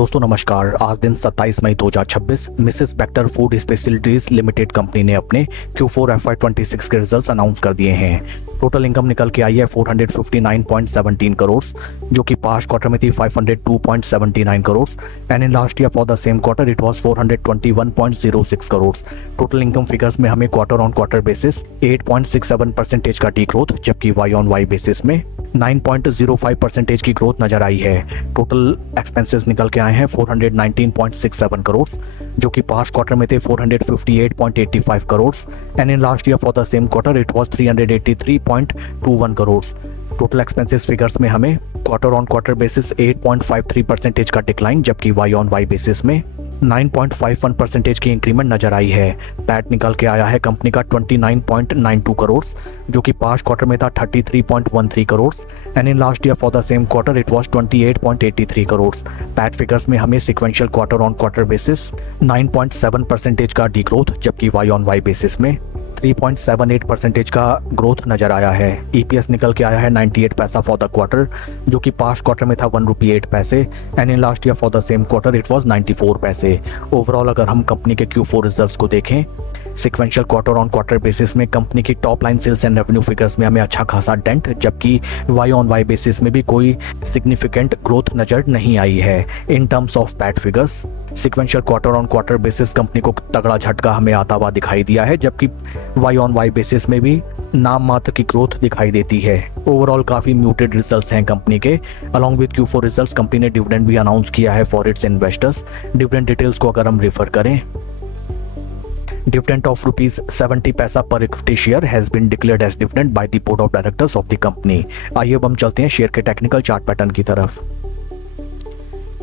दोस्तों नमस्कार। आज दिन 27 मई 2026 Mrs Bector food specialities limited company ने अपने Q4 FY26 के रिजल्ट्स अनाउंस कर दिए हैं। टोटल इनकम निकल के आई है 459.17 करोड़, जो कि पास्ट क्वार्टर में थी 502.79 crore and in last year for the same quarter it was 421.06 crore. Total income figures में हमें क्वार्टर ऑन क्वार्टर बेसिस 8.67% का डी ग्रोथ, जबकि वाई ऑन वाई बेसिस में 9.05% की ग्रोथ नजर आई है। टोटल एक्सपेंसेस निकल के आए हैं 419.67 करोड़, जो कि पास्ट क्वार्टर में थे 458.85 crore and in last year for the same quarter it was 383.21 crore. Total expenses figures में हमें क्वार्टर ऑन क्वार्टर बेसिस 8.53% का डिक्लाइन, जबकि वाई ऑन वाई बेसिस में 9.51% की इंक्रीमेंट नजर आई है। पैट निकल के आया है कंपनी का 29.92 करोड़, जो कि पास्ट क्वार्टर में था 33.13 crore and in last year for the same quarter it was 28.83 crore. PAT figures में हमें sequential quarter on quarter basis 9.7% का डी ग्रोथ, जबकि वाई ऑन वाई बेसिस में 3.78% का ग्रोथ नजर आया है। EPS निकल के आया है 98 पैसा फॉर द क्वार्टर, जो कि पास्ट क्वार्टर में था 1 रुपी 8 पैसे and in last year for the same quarter it was 94 पैसे। ओवरऑल अगर हम कंपनी के Q4 रिजल्ट्स को देखें, sequential quarter on quarter basis में कंपनी की top line sales and revenue figures में हमें अच्छा खासा डेंट, जबकि वाई ऑन वाई बेसिस में भी कोई सिग्निफिकेंट ग्रोथ नजर नहीं आई है। In terms of PAT figures sequential quarter on quarter basis company को तगड़ा झटका हमें आता हुआ दिखाई दिया है, जबकि वाई ऑन वाई बेसिस में भी नाम मात्र की ग्रोथ दिखाई देती है। ओवरऑल काफी म्यूटेड रिजल्ट्स हैं कंपनी के। Along with Q4 results company ने डिविडेंड भी अनाउंस किया है for its investors. Dividend details को अगर हम रेफर करें, dividend of ₹70 पैसा पर equity share has been declared as dividend by the board of directors of the company. आइए अब हम चलते हैं शेयर के टेक्निकल चार्ट पैटर्न की तरफ।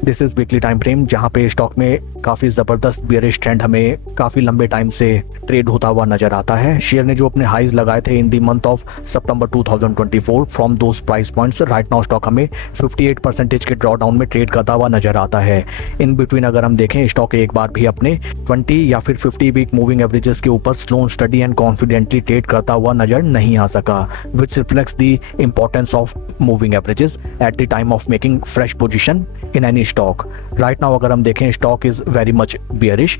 This is weekly time frame, जहां पे स्टॉक में काफी जबरदस्त बियरिश ट्रेंड हमें काफी लंबे टाइम से ट्रेड होता हुआ नजर आता है। शेयर ने जो अपने हाईज लगाए थे in the month of September 2024 from those price points, right now stock हमें 58% के ड्रॉ डाउन में ट्रेड करता हुआ नजर आता है। इन बिटवीन अगर हम देखें, स्टॉक एक बार भी अपने 20 या फिर 50 वीक मूविंग एवरेजेस के ऊपर slow steady and confidently trade करता हुआ नजर नहीं आ सका, which reflects the importance of moving averages at the time of making fresh position in any stock. Right now अगर हम देखें, stock is very much bearish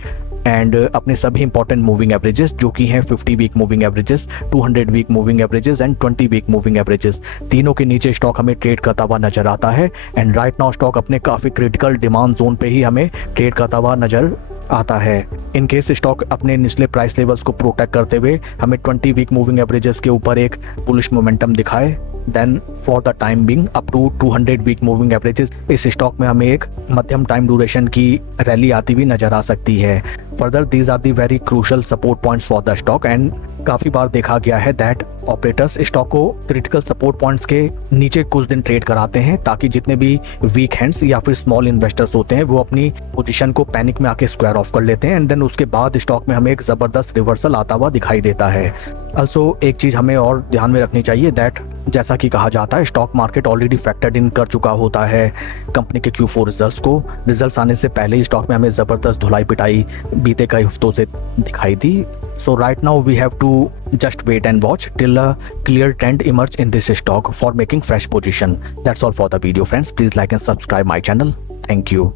and अपने सभी इंपॉर्टेंट मूविंग एवरेजेस जो कि हैं 50 week moving averages, 200 week moving averages and 20 week moving averages, तीनों के नीचे स्टॉक हमें ट्रेड करता हुआ नजर आता है। एंड राइट नाउ स्टॉक अपने काफी क्रिटिकल डिमांड जोन पे ही हमें ट्रेड करता हुआ नजर आता है। इन केस स्टॉक अपने निचले प्राइस लेवल्स को प्रोटेक्ट करते हुए हमें 20 वीक मूविंग एवरेजेस के ऊपर एक बुलिश मोमेंटम दिखाए, then for the time being up to 200 week moving averages इस स्टॉक में हमें एक मध्यम टाइम ड्यूरेशन की रैली आती हुई नजर आ सकती है। Further these are the very crucial support points for the stock and काफी बार देखा गया है दैट ऑपरेटर्स स्टॉक को क्रिटिकल सपोर्ट पॉइंट्स के नीचे कुछ दिन ट्रेड कराते हैं, ताकि जितने भी वीक हैंड्स या फिर स्मॉल इन्वेस्टर्स होते हैं वो अपनी पोजीशन को पैनिक में आके स्क्वायर ऑफ कर लेते हैं एंड देन उसके बाद स्टॉक में हमें एक जबरदस्त रिवर्सल आता हुआ दिखाई देता है। ऑल्सो एक चीज हमें और ध्यान में रखनी चाहिए दैट जैसा कि कहा जाता है, स्टॉक मार्केट ऑलरेडी फैक्टर्ड इन कर चुका होता है कंपनी के Q4 रिजल्ट्स को। रिजल्ट्स आने से पहले ही स्टॉक में हमें जबरदस्त धुलाई पिटाई बीते कई हफ्तों से दिखाई दी। So right now we have to just wait and watch till a clear trend emerge in this stock for making fresh position. That's all for the video, friends. Please like and subscribe my channel. Thank you.